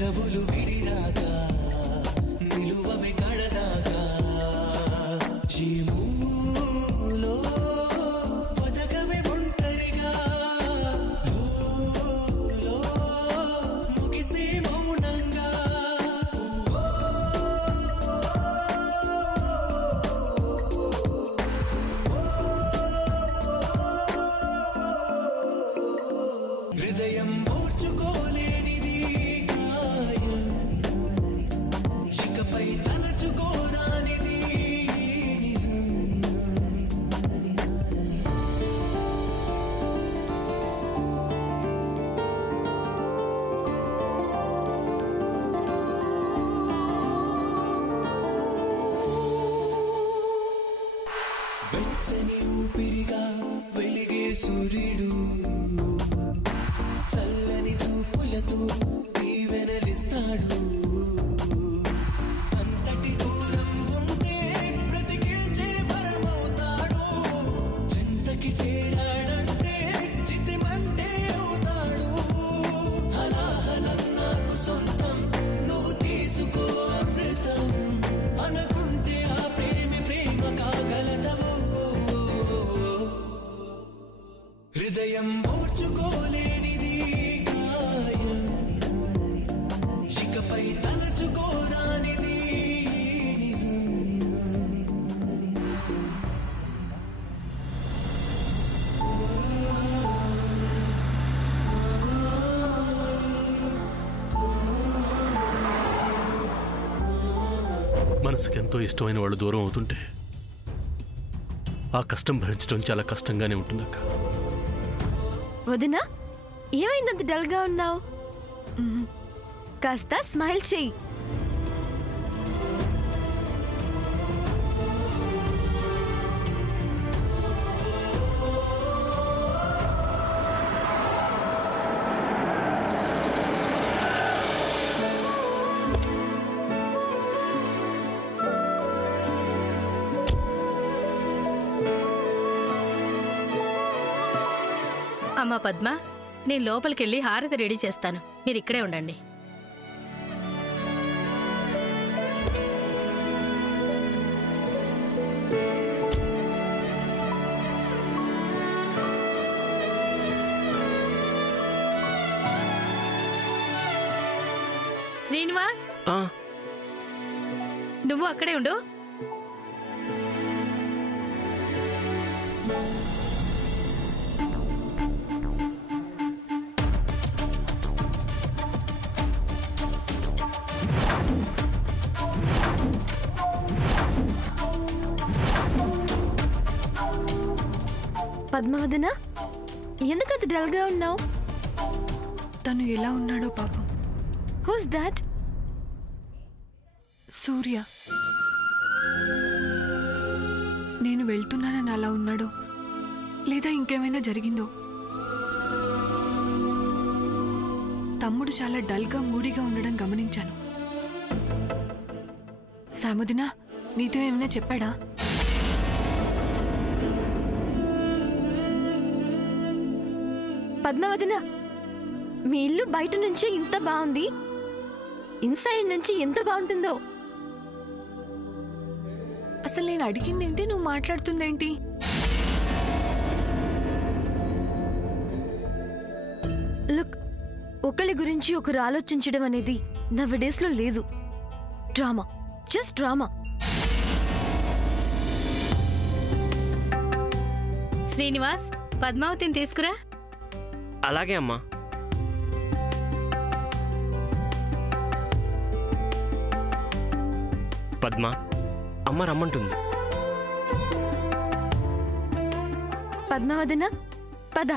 పెదవులు విడిరాక నిలువవి కడదాకా జీములో బతకవి ఒంటరిగా లో ముగిసే మౌనంగా హృదయం ఓర్చుకోలేనిది గాయం ఇకపై తలచుకోరానిది నిజం వెచ్చని ఊపిరిగా వెలిగే సూర్యుడు చల్లని చూపులతో దీవెనలిస్తాడు అంతటి దూరం ఉంటే బ్రతికించే వరమవుతాడు చెంతకి చేరాడంటే చితిమంటే అవుతాడు హలాహలం నాకు సొంతం నువ్వు తీసుకో అమృతం అనుకుంటే ఆ ప్రేమ కాగలదవో హృదయం ఓర్చుకోలేనిది గాయం ఇకపై తలచుకోరానిది నిజం మనసుకెంతో ఇష్టమైన వాళ్ళు దూరం అవుతుంటే ఆ కష్టం భరించడం చాలా కష్టంగానే ఉంటుందక్క. వదినా ఏమైందంత డల్గా ఉన్నావు? కాస్త స్మైల్ చెయ్యి. అమ్మా పద్మ, నేను లోపలికెళ్ళి హారతి రెడీ చేస్తాను, మీరు ఇక్కడే ఉండండి. శ్రీనివాస్, నువ్వు అక్కడే ఉండు. పద్మవదన, ఎందుకంత డల్గా ఉన్నావు? తను ఎలా ఉన్నాడో పాపం. Who's that? సూర్య. నేను వెళ్తున్నానని అలా ఉన్నాడో లేదా ఇంకేమైనా జరిగిందో. తమ్ముడు చాలా డల్గా మూడీగా ఉండడం గమనించాను. సాముదినా, నీతో ఏమైనా చెప్పాడా? పద్మవదన, మీ ఇల్లు బయట నుంచి ఇంత బాగుంది, ఇన్సైడ్ నుంచి ఎంత బాగుంటుందో. అసలు నేను అడిగిందేంటి, నువ్వు మాట్లాడుతుందేంటి? లుక్, ఒకరి గురించి ఒకరు ఆలోచించడం అనేది నవడేస్ లో లేదు. Drama, just drama. శ్రీనివాస్, పద్మావతిని తీసుకురా. అలాగే అమ్మా. పద్మ, అమ్మ రమ్మంటుంది. పద్మవదన, పద.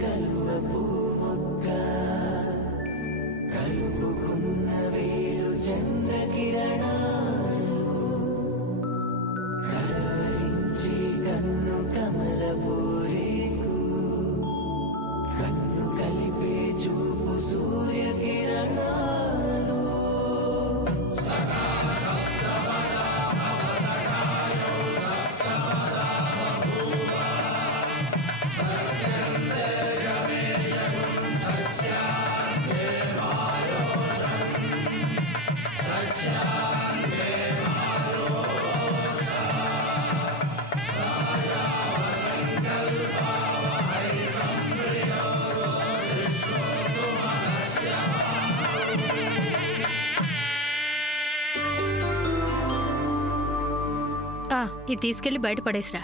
కలువ పూమొక్క కలుపుకున్నవే ఇది తీసుకెళ్లి బయట పడేసిరా.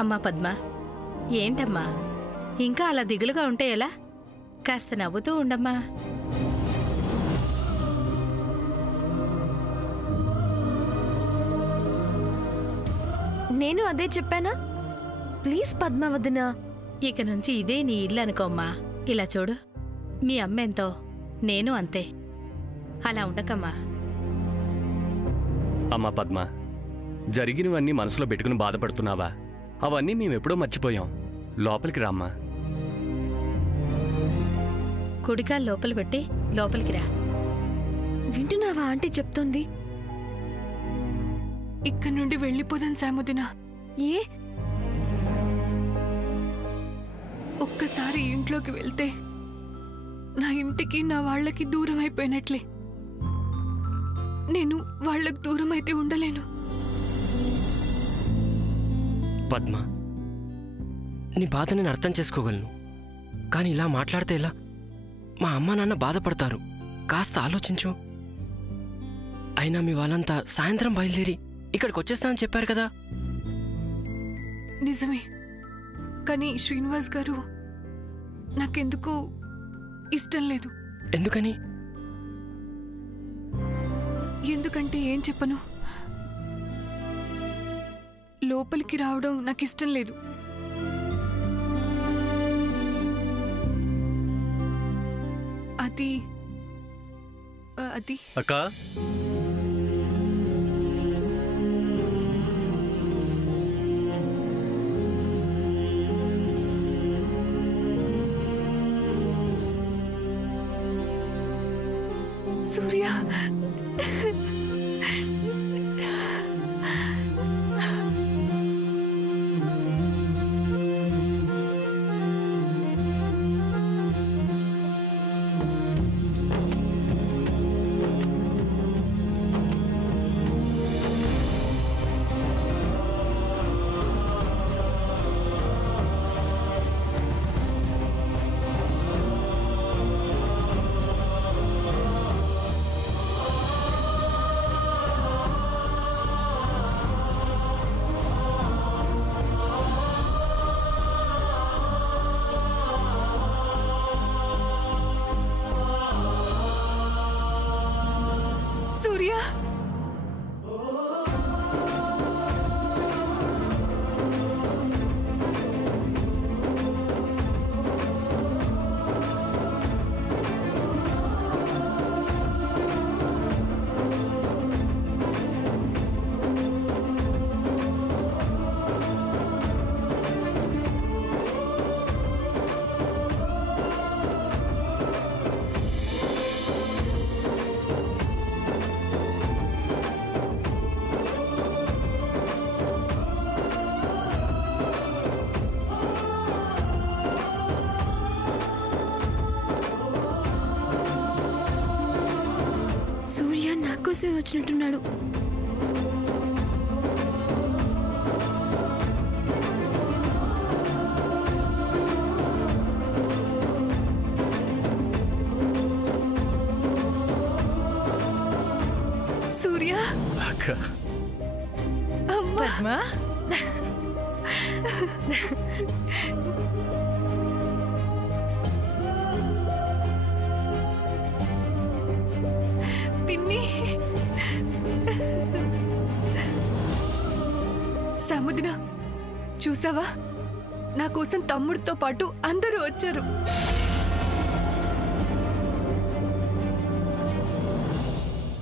అమ్మా పద్మ, ఏంటమ్మా ఇంకా అలా దిగులుగా ఉంటే ఎలా? కాస్త నవ్వుతూ ఉండమ్మా. నేను అదే చెప్పానా? ప్లీజ్ పద్మ వదినా. ఇక నుంచి ఇదే నీ ఇల్లు అనుకోమ్మా. ఇలా చూడు, మీ అమ్మెంతో నేను అంతే. అలా ఉండకమ్మా. అమ్మా పద్మ, జరిగినవన్నీ మనసులో పెట్టుకుని బాధపడుతున్నావా? అవన్నీ మేమెప్పుడో మర్చిపోయాం. లోపలికి రామ్మా. కుడికాలు లోపల పెట్టి లోపలికి రా. వింటున్నావా ఆంటీ చెప్తోంది? ఇక్కడి నుండి వెళ్ళిపోదాం సాముదినా. ఏ? ఒక్కసారి ఇంట్లోకి వెళ్తే నా ఇంటికి నా వాళ్ళకి దూరం అయిపోయినట్లే. నేను వాళ్ళకి దూరం అయితే ఉండలేను. పద్మ, నీ బాధ నేను అర్థం చేసుకోగలను, కానీ ఇలా మాట్లాడితే ఎలా? మా అమ్మ నాన్న బాధపడతారు. కాస్త ఆలోచించు. అయినా మీ వాళ్ళంతా సాయంత్రం బయలుదేరి ఇక్కడికి వచ్చేస్తానని చెప్పారు కదా. నిజమే, కానీ శ్రీనివాస్ గారు నాకెందుకో ఇష్టం లేదు. ఎందుకని? ఎందుకంటే ఏం చెప్పను. లోపలికి రావడం నాకు ఇష్టం లేదు. అది అక్క, సూర్య, సూర్య, సూర్య నా కోసమే వచ్చినట్టున్నాడు. సూర్య, అక్క, అమ్మా, పిన్ని. సముద్ర, చూసావా? నా కోసం తమ్ముడితో పాటు అందరూ వచ్చారు.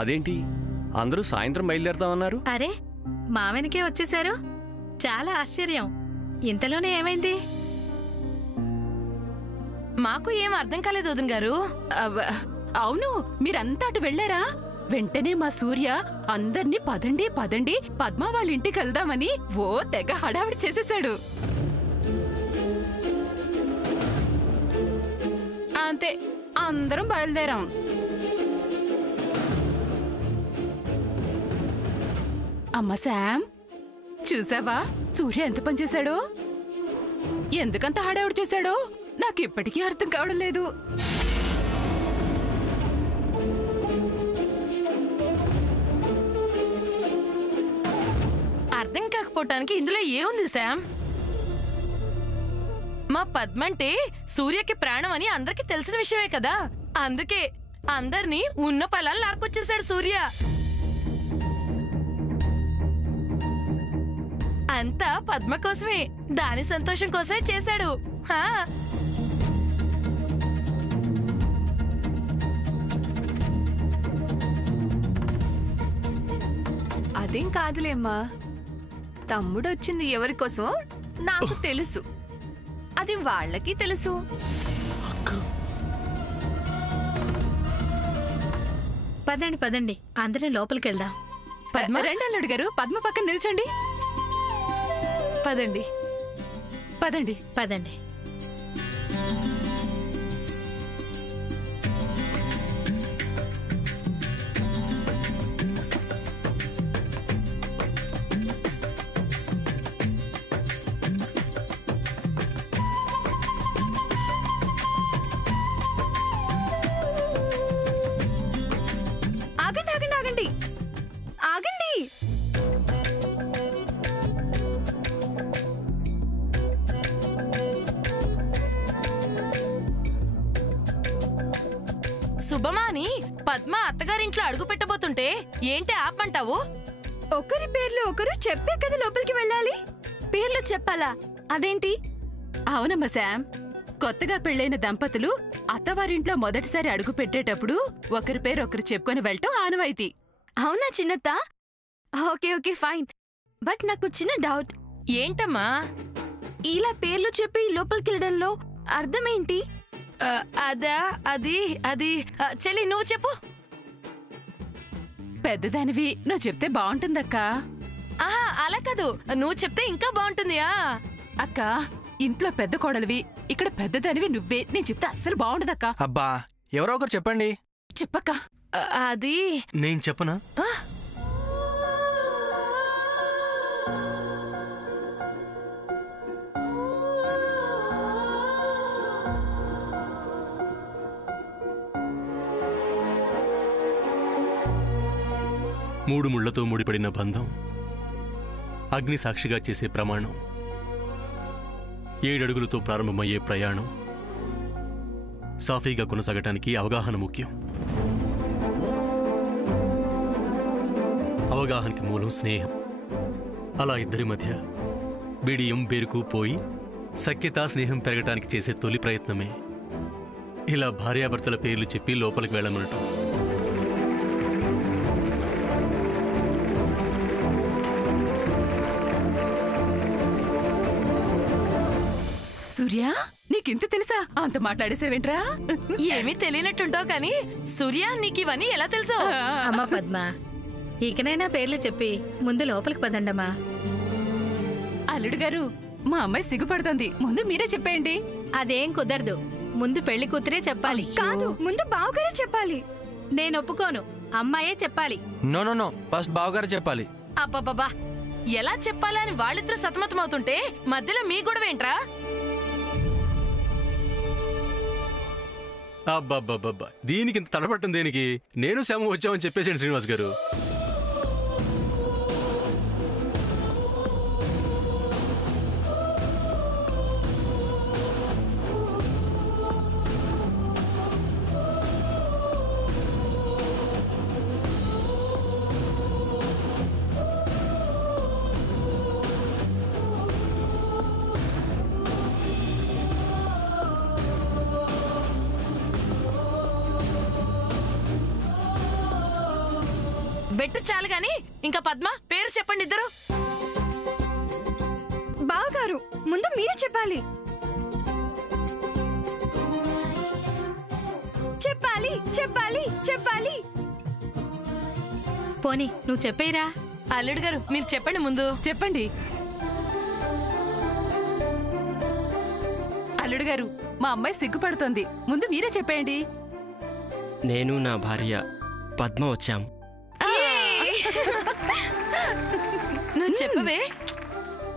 అదేంటి అందరూ సాయంత్రం బయలుదేరతామన్నారు? అరే, మా వెనకే వచ్చేశారు. చాలా ఆశ్చర్యం. ఇంతలోనే ఏమైంది? మాకు ఏం అర్థం కాలేదు వదిన గారు. అవును, మీరంతా అటు వెళ్ళారా? వెంటనే మా సూర్య అందర్నీ పదండి పదండి పద్మ వాళ్ళ ఇంటికి వెళ్దామని ఓ తెగ హడావిడి చేసేశాడు. అంతే, అందరం బయలుదేరాం. అమ్మ శామ్, చూసావా సూర్య ఎంత పని చేశాడో? ఎందుకంత హడావుడు చేశాడో నాకు ఇప్పటికీ అర్థం కావడం లేదు. అర్థం కాకపోవటానికి ఇందులో ఏముంది శామ్? మా పద్మంటే సూర్యకి ప్రాణం అని అందరికి తెలిసిన విషయమే కదా. అందుకే అందర్నీ ఉన్న పొలాలు లాక్కొచ్చేసాడు సూర్య. అంతా పద్మ కోసమే, దాని సంతోషం కోసమే చేశాడు. అదేం కాదులేమ్మా, తమ్ముడు వచ్చింది ఎవరి కోసమో నాకు తెలుసు, అది వాళ్ళకి తెలుసు. పదండి పదండి, అందరం లోపలికి వెళ్దాం. పద్మ రండి అల్లుడు గారు, పద్మ పక్కన నిల్చోండి. పదండి పదండి పదండి. ఆగండి ఆగండి ఆగండి ఆగండి. శుభమాని పద్మ అత్తగారింట్లో అడుగు పెట్టబోతుంటే ఏంటి ఆపంటావు? ఒకరి పేర్లు ఒకరు చెప్పే కదా లోపలికి వెళ్ళాలి. పేర్లు చెప్పాలా? అదేంటి? అవునమ్మా శామ్, కొత్తగా పెళ్ళైన దంపతులు అత్తవారింట్లో మొదటిసారి అడుగు పెట్టేటప్పుడు ఒకరి పేరు ఒకరు చెప్పుకొని వెళ్ళటం ఆనవాయితీ. అవునా చిన్నత్త? Okay okay fine. బట్ నాకు చిన్న డౌట్. ఏంటమ్మా? ఇలా పేర్లు చెప్పి లోపలికి వెళ్ళడంలో అర్థమేంటి? అదా అది అది చెల్లి నువ్వు చెప్పు. పెద్దదానివి, నువ్వు చెప్తే బాగుంటుందక్కా. ఆహా అలా కాదు, నువ్వు చెప్తే ఇంకా బాగుంటుంది. అక్క, ఇంట్లో పెద్ద కోడలివి, ఇక్కడ పెద్దదానివి నువ్వే. నేను చెప్తే అస్సలు బాగుండదక్కా. అబ్బా, ఎవరో ఒకరు చెప్పండి. చెప్పక్క. అది నేను చెప్పనా? మూడు ముళ్లతో ముడిపడిన బంధం, అగ్ని సాక్షిగా చేసే ప్రమాణం, 7 అడుగులతో ప్రారంభమయ్యే ప్రయాణం, సాఫీగా కొనసాగటానికి అవగాహన ముఖ్యం. అవగాహనకి మూలం స్నేహం. అలా ఇద్దరి మధ్య బిడియం బేరుకు పోయి సఖ్యత స్నేహం పెరగటానికి చేసే తొలి ప్రయత్నమే ఇలా భార్యాభర్తల పేర్లు చెప్పి లోపలికి వెళ్ళమనటం. సూర్య, నీకింత తెలుసా? అంత మాట్లాడేసేవేంట్రా? ఏమీ తెలియనట్టుంటావు కానీ సూర్య నీకు ఇవన్నీ ఎలా తెలుసు? అమ్మా పద్మ, ఇకనైనా పేర్లు చెప్పి ముందు లోపలికి పదండమ్మా. అల్లుడు గారు, మా అమ్మాయి సిగ్గుపడుతుంది, ముందు మీరే చెప్పేయండి. అదేం కుదరదు, ముందు పెళ్లి కూతురే చెప్పాలి. కాదు, ముందు బావగారే చెప్పాలి. నేను ఒప్పుకోను, అమ్మాయే చెప్పాలి. నో నో నో, ఫస్ట్ బావగారు చెప్పాలి. అబ్బబ్బబ్బా, ఎలా చెప్పాలా అని వాళ్ళిద్దరూ సతమతమవుతుంటే మధ్యలో మీ గొడవేంట్రా? అబ్బాబ్బాబ్బా, దీనికి ఇంత తడబట్టం దేనికి? నేను శ్యామ వచ్చామని చెప్పేసాను శ్రీనివాస్ గారు. బెట్టు చాలు గాని ఇంకా పద్మ పేరు చెప్పండి ఇద్దరు. బావగారు, ముందు మీరే చెప్పాలి. చెప్పాలి చెప్పాలి చెప్పాలి. పోనీ నువ్వు చెప్పేరా. అల్లుడు గారు మీరు చెప్పండి ముందు. చెప్పండి. అల్లుడు గారు, మా అమ్మాయి సిగ్గుపడుతోంది, ముందు మీరే చెప్పేయండి. నేను నా భార్య పద్మ వచ్చాం. నువ్వు చెప్పవే.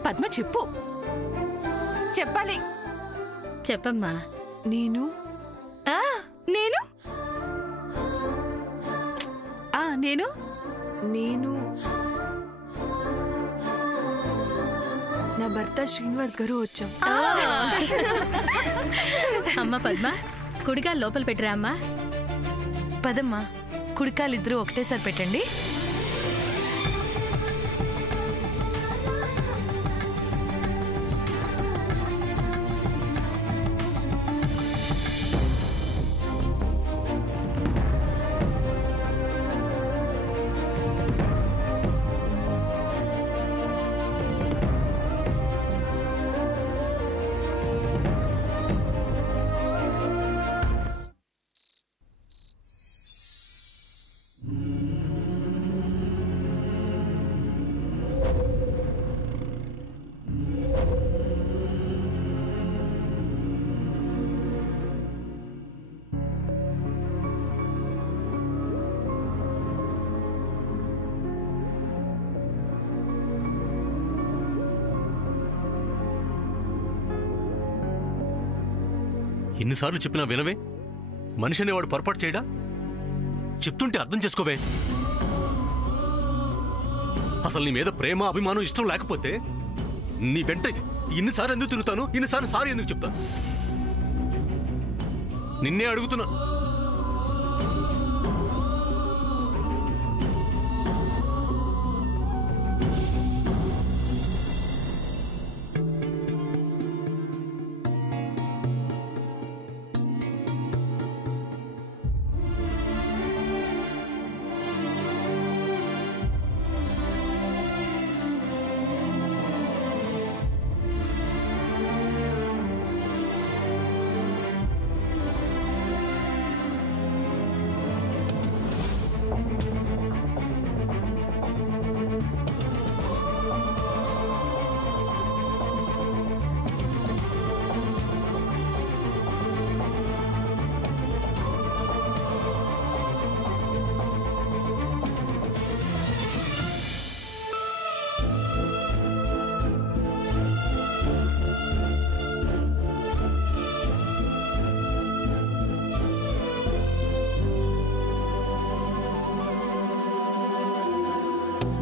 పద్మ చెప్పు. చెప్పాలి. చెప్పమ్మా. నేను నేను నేను నేను నా భర్త శ్రీనివాస్ గారు వచ్చాం. అమ్మ పద్మ, కుడిగా లోపల పెట్టిరా అమ్మా. పదమ్మా, కుడికాలిద్దరూ ఒకటేసారి పెట్టండి. ఎన్నిసార్లు చెప్పినా వినవే? మనిషి అనేవాడు పొరపాటు చేయడా? చెప్తుంటే అర్థం చేసుకోవే. అసలు నీ మీద ప్రేమ అభిమానం ఇష్టం లేకపోతే నీ వెంట ఇన్నిసార్లు ఎందుకు తిరుగుతాను? ఇన్నిసార్లు సారీ ఎందుకు చెప్తాను? నిన్నే అడుగుతున్నా.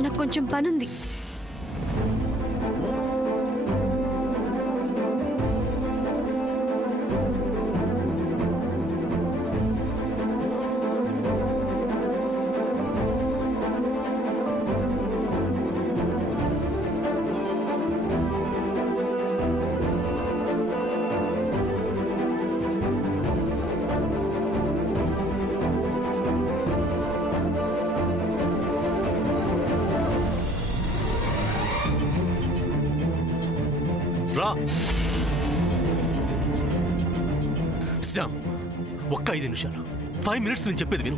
నాకు కొంచెం పనుంది. రా శ్యామ్, ఒక్క 5 నిమిషాలు, 5 minutes నేను చెప్పేది విను.